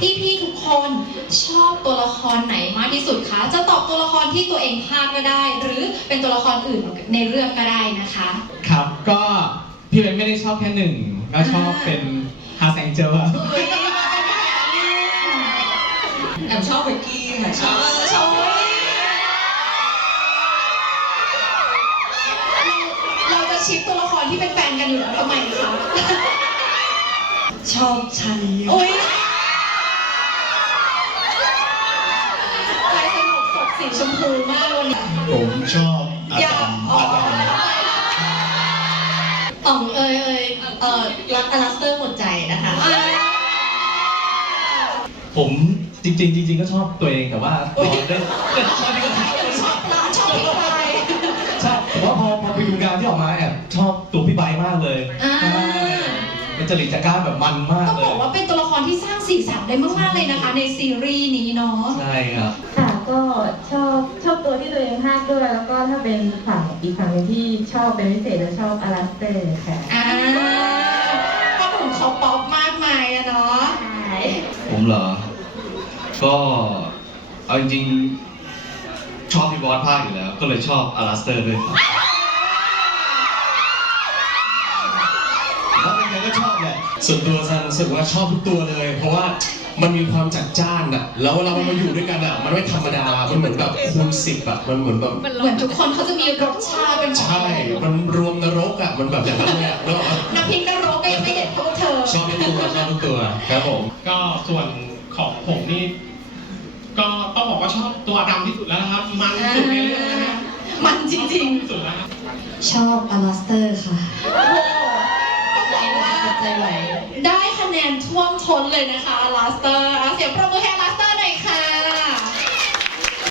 พี่ๆทุกคนชอบตัวละครไหนมากที่สุดคะ จะตอบตัวละครที่ตัวเองภาคก็ได้ หรือเป็นตัวละครอื่นในเรื่องก็ได้นะคะ ครับก็พี่เบนไม่ได้ชอบแค่หนึ่งก็ชอบเป็นฮาแซงเจอร์แอบชอบเบกกี้ค่ะชอบชอบเราจะชิปตัวละครที่เป็นแฟนกันอยู่แล้วทำไมคะ ชอบชาลีโอ้ยใจสนุก สดสีชมพูมากวันนี้ผมชอบอาอย่าดัมอ๋ออาดัมอ๋องเอยเอยเออรักอลาสเตอร์หมดใจนะคะผมจริงๆจริงๆก็ชอบตัวเองแต่ว่าตอนได้แต่ชอบนี่ก็ชอบชอบละชอบพี่ไบร์ชอบแต่ว่าพอพอไปดูงานที่ออกมาแอบชอบตัวพี่ไบร์ทมากเลยอ่าใช่เป็นจริตจักร้านแบบมันมากต้องเลบอยกว่าเป็นตัวละครที่สร้างสีสันได้มากๆเลยนะคะ ในซีรีส์นี้เนาะ ใช่ครับ ค่ะ ก็ชอบชอบตัวที่ตัวเองภาคด้วย แล้วก็ถ้าเป็นฝั่งอีกฝั่งหนึงที่ชอบเป็นพิเศษจะชอบอลาสเตอร์ค่ะอ่าก็หนุ่มเขาป๊อปมากมายอะเนาะ ใช่ผมเหรอ ก็เอาจริงๆชอบพี่บอสภาคอยู่แล้ว ก็เลยชอบอลาสเตอร์ด้วยครับแล้วเป็นไงก็ชอบแหละส่วนตัวซันรู้สึกว่าชอบทุกตัวเลย เพราะว่า มันมีความจัดจ้านอะแล้วเวลามันมาอยู่ด้วยกันอะมันไม่ธรรมดา มันเหมือนแบบคูณสิบอะมันเหมือนแบบเหมือนทุกคนเขาจะมีรสชาติเป็นของใช่ มันรวมนรกอะมันแบบอย่างนั้นเลยอะแล้วน้ำพริกนรกก็ยังไม่เด็ดเท่าเธอ ชอบทุกตัวชอบทุกตัวครับผม ก็ส่วนของผมนี่ ก็ต้องบอกว่าชอบตัวดำที่สุดแล้วนะครับ มันที่สุดในเรื่องนะฮะมันจริงที่สุดแล้วครับชอบอลาสเตอร์ค่ะๆโอ้โหต้องบอกว่าใจไหว ได้คะแนนท่วมท้นเลยนะคะลาสเตอร์